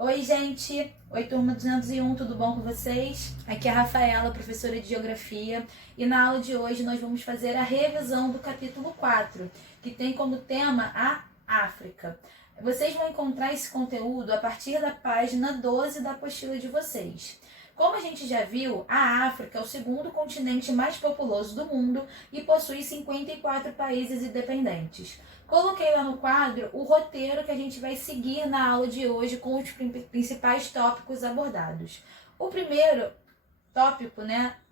Oi, gente! Oi, turma 201, tudo bom com vocês? Aqui é a Rafaela, professora de Geografia, e na aula de hoje nós vamos fazer a revisão do capítulo 4, que tem como tema a África. Vocês vão encontrar esse conteúdo a partir da página 12 da apostila de vocês. Como a gente já viu, a África é o segundo continente mais populoso do mundo e possui 54 países independentes. Coloquei lá no quadro o roteiro que a gente vai seguir na aula de hoje com os principais tópicos abordados. O primeiro tópico,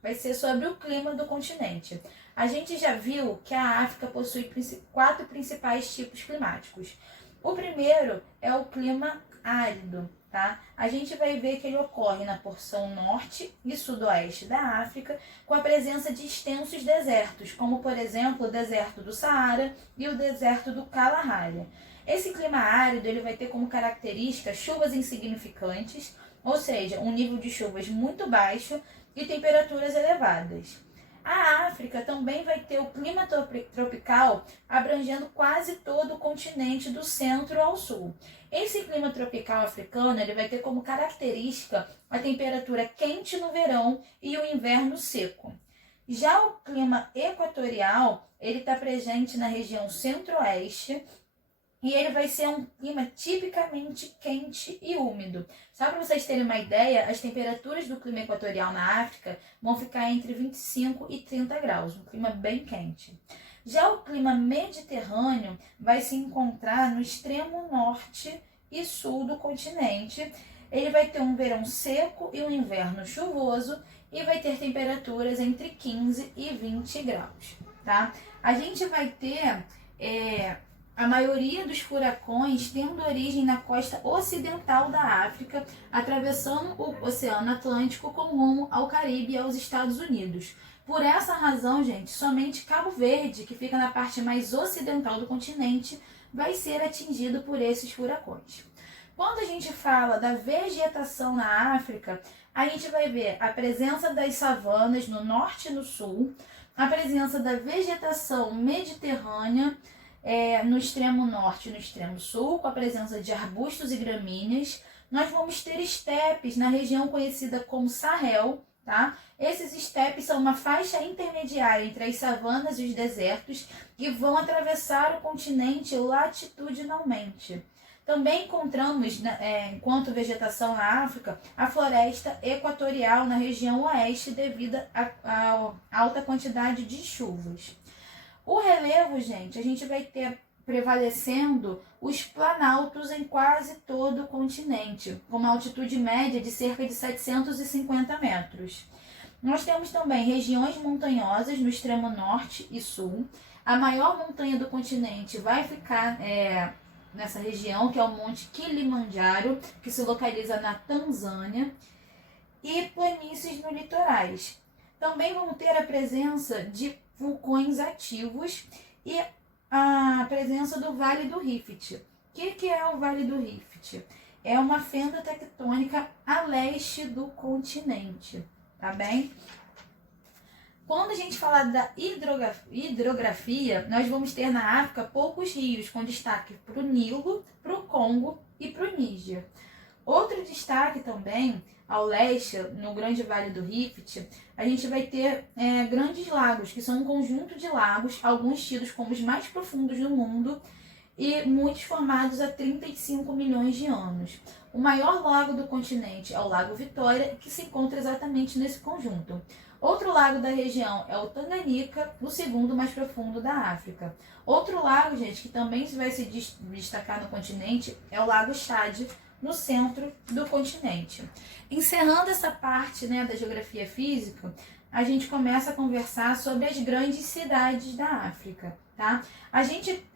vai ser sobre o clima do continente. A gente já viu que a África possui 4 principais tipos climáticos. O primeiro é o clima árido, tá? A gente vai ver que ele ocorre na porção norte e sudoeste da África, com a presença de extensos desertos, como por exemplo o deserto do Saara e o deserto do Kalahari. Esse clima árido ele vai ter como característica chuvas insignificantes, ou seja, um nível de chuvas muito baixo e temperaturas elevadas. A África também vai ter o clima tropical abrangendo quase todo o continente do centro ao sul. Esse clima tropical africano ele vai ter como característica a temperatura quente no verão e o inverno seco. Já o clima equatorial ele está presente na região centro-oeste, e ele vai ser um clima tipicamente quente e úmido. Só para vocês terem uma ideia, as temperaturas do clima equatorial na África vão ficar entre 25 e 30 graus, um clima bem quente. Já o clima mediterrâneo vai se encontrar no extremo norte e sul do continente. Ele vai ter um verão seco e um inverno chuvoso e vai ter temperaturas entre 15 e 20 graus. Tá? A gente vai ter a maioria dos furacões tendo origem na costa ocidental da África, atravessando o Oceano Atlântico com rumo ao Caribe e aos Estados Unidos. Por essa razão, gente, somente Cabo Verde, que fica na parte mais ocidental do continente, vai ser atingido por esses furacões. Quando a gente fala da vegetação na África, a gente vai ver a presença das savanas no norte e no sul, a presença da vegetação mediterrânea, no extremo norte e no extremo sul, com a presença de arbustos e gramíneas. Nós vamos ter estepes na região conhecida como Sahel, tá? Esses estepes são uma faixa intermediária entre as savanas e os desertos que vão atravessar o continente latitudinalmente. Também encontramos, enquanto vegetação na África, a floresta equatorial na região oeste devido à alta quantidade de chuvas. O relevo, gente, a gente vai ter prevalecendo os planaltos em quase todo o continente, com uma altitude média de cerca de 750 metros. Nós temos também regiões montanhosas no extremo norte e sul. A maior montanha do continente vai ficar nessa região, que é o Monte Kilimanjaro, que se localiza na Tanzânia, e planícies no litorais. Também vamos ter a presença de vulcões ativos e a presença do Vale do Rift. O que é o Vale do Rift? É uma fenda tectônica a leste do continente, tá bem? Quando a gente falar da hidrografia, nós vamos ter na África poucos rios, com destaque para o Nilo, para o Congo e para o Níger. Outro destaque também, ao leste, no Grande Vale do Rift, a gente vai ter grandes lagos, que são um conjunto de lagos, alguns tidos como os mais profundos do mundo e muitos formados há 35 milhões de anos. O maior lago do continente é o Lago Vitória, que se encontra exatamente nesse conjunto. Outro lago da região é o Tanganica, o segundo mais profundo da África. Outro lago, gente, que também vai se destacar no continente é o Lago Chad, no centro do continente. Encerrando essa parte da geografia física, a gente começa a conversar sobre as grandes cidades da África, tá?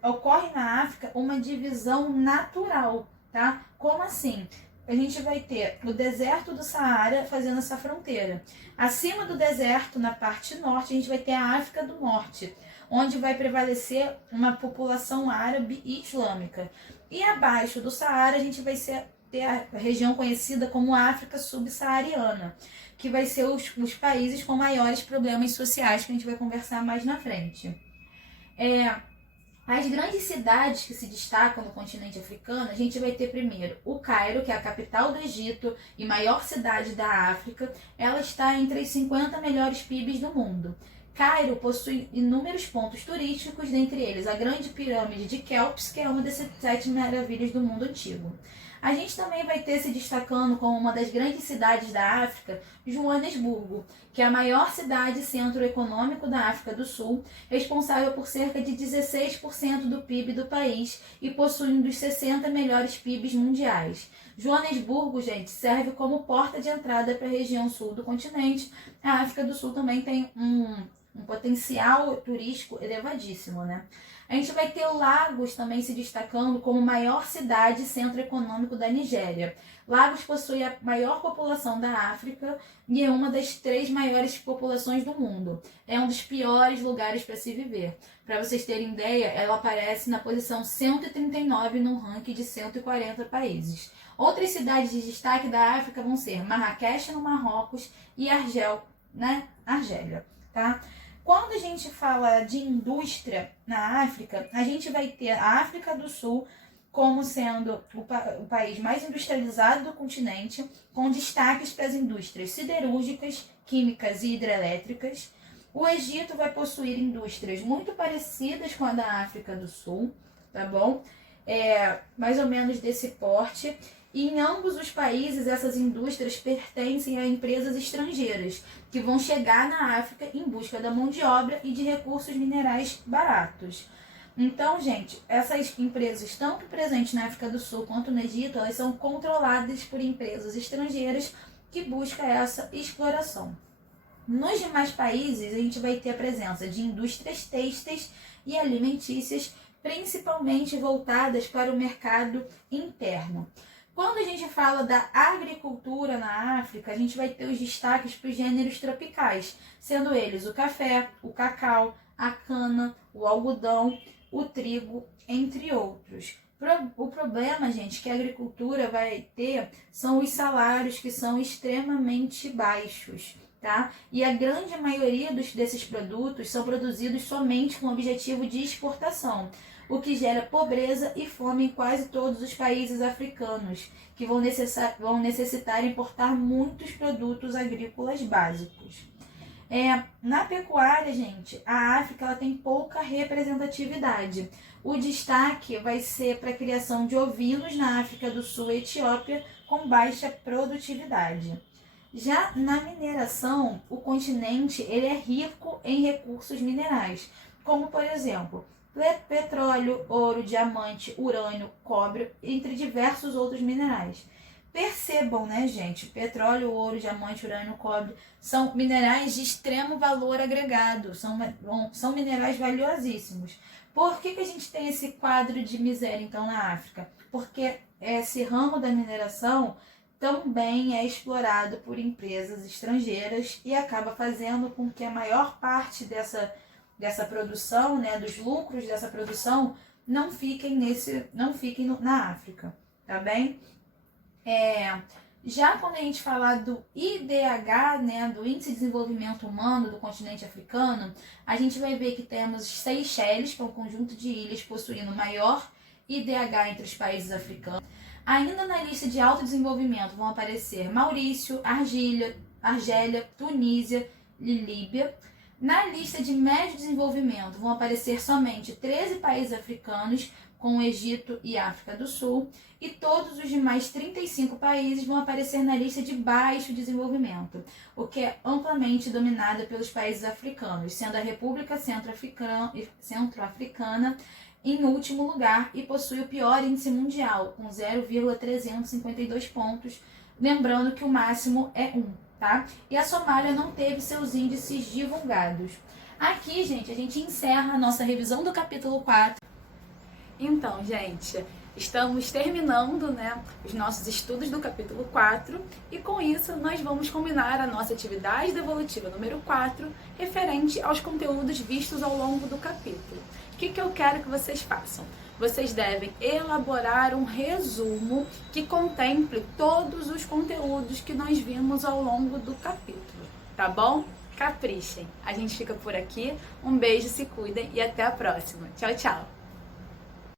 Ocorre na África uma divisão natural, tá? Como assim? A gente vai ter o deserto do Saara fazendo essa fronteira. Acima do deserto, na parte norte, a gente vai ter a África do Norte, onde vai prevalecer uma população árabe e islâmica. E abaixo do Saara, a gente vai ter a região conhecida como África Subsaariana, que vai ser os países com maiores problemas sociais, que a gente vai conversar mais na frente. As grandes cidades que se destacam no continente africano, a gente vai ter primeiro o Cairo, que é a capital do Egito e maior cidade da África. Ela está entre as 50 melhores PIBs do mundo. Cairo possui inúmeros pontos turísticos, dentre eles a Grande Pirâmide de Quéops, que é uma das 7 maravilhas do mundo antigo. A gente também vai ter se destacando como uma das grandes cidades da África, Joanesburgo, que é a maior cidade centro econômico da África do Sul, responsável por cerca de 16% do PIB do país e possui um dos 60 melhores PIBs mundiais. Joanesburgo, gente, serve como porta de entrada para a região sul do continente. A África do Sul também tem um potencial turístico elevadíssimo, né? A gente vai ter Lagos também se destacando como maior cidade e centro econômico da Nigéria. Lagos possui a maior população da África e é uma das 3 maiores populações do mundo. É um dos piores lugares para se viver. Para vocês terem ideia, ela aparece na posição 139 no ranking de 140 países. Outras cidades de destaque da África vão ser Marrakech, no Marrocos, e Argélia, tá? Quando a gente fala de indústria na África, a gente vai ter a África do Sul como sendo o país mais industrializado do continente, com destaques para as indústrias siderúrgicas, químicas e hidrelétricas. O Egito vai possuir indústrias muito parecidas com a da África do Sul, tá bom? Mais ou menos desse porte. E em ambos os países, essas indústrias pertencem a empresas estrangeiras, que vão chegar na África em busca da mão de obra e de recursos minerais baratos. Então, gente, essas empresas, tanto presentes na África do Sul quanto no Egito, elas são controladas por empresas estrangeiras que buscam essa exploração. Nos demais países, a gente vai ter a presença de indústrias têxteis e alimentícias, principalmente voltadas para o mercado interno. Quando a gente fala da agricultura na África, a gente vai ter os destaques para os gêneros tropicais, sendo eles o café, o cacau, a cana, o algodão, o trigo, entre outros. O problema, gente, que a agricultura vai ter são os salários, que são extremamente baixos, tá? E a grande maioria desses produtos são produzidos somente com o objetivo de exportação, o que gera pobreza e fome em quase todos os países africanos, que vão necessitar importar muitos produtos agrícolas básicos. Na pecuária, gente, a África ela tem pouca representatividade. O destaque vai ser para a criação de ovinos na África do Sul e Etiópia, com baixa produtividade. Já na mineração, o continente ele é rico em recursos minerais, como, por exemplo, petróleo, ouro, diamante, urânio, cobre, entre diversos outros minerais. Percebam, né, gente? Petróleo, ouro, diamante, urânio, cobre são minerais de extremo valor agregado, são minerais valiosíssimos. Por que a gente tem esse quadro de miséria, então, na África? Porque esse ramo da mineração também é explorado por empresas estrangeiras e acaba fazendo com que a maior parte dessa produção, né, dos lucros dessa produção, não fiquem na África, tá bem? Já quando a gente falar do IDH, né, do Índice de Desenvolvimento Humano do continente africano, a gente vai ver que temos Seychelles, que é um conjunto de ilhas possuindo maior IDH entre os países africanos. Ainda na lista de alto desenvolvimento vão aparecer Maurício, Argélia, Tunísia e Líbia. Na lista de médio desenvolvimento vão aparecer somente 13 países africanos, com o Egito e África do Sul, e todos os demais 35 países vão aparecer na lista de baixo desenvolvimento, o que é amplamente dominada pelos países africanos, sendo a República Centro-Africana em último lugar e possui o pior índice mundial, com 0,352 pontos, lembrando que o máximo é 1, tá? E a Somália não teve seus índices divulgados. Aqui, gente, a gente encerra a nossa revisão do capítulo 4. Então, gente, estamos terminando, né, os nossos estudos do capítulo 4 e com isso nós vamos combinar a nossa atividade devolutiva número 4 referente aos conteúdos vistos ao longo do capítulo. O que eu quero que vocês façam? Vocês devem elaborar um resumo que contemple todos os conteúdos que nós vimos ao longo do capítulo, tá bom? Caprichem! A gente fica por aqui, um beijo, se cuidem e até a próxima. Tchau, tchau!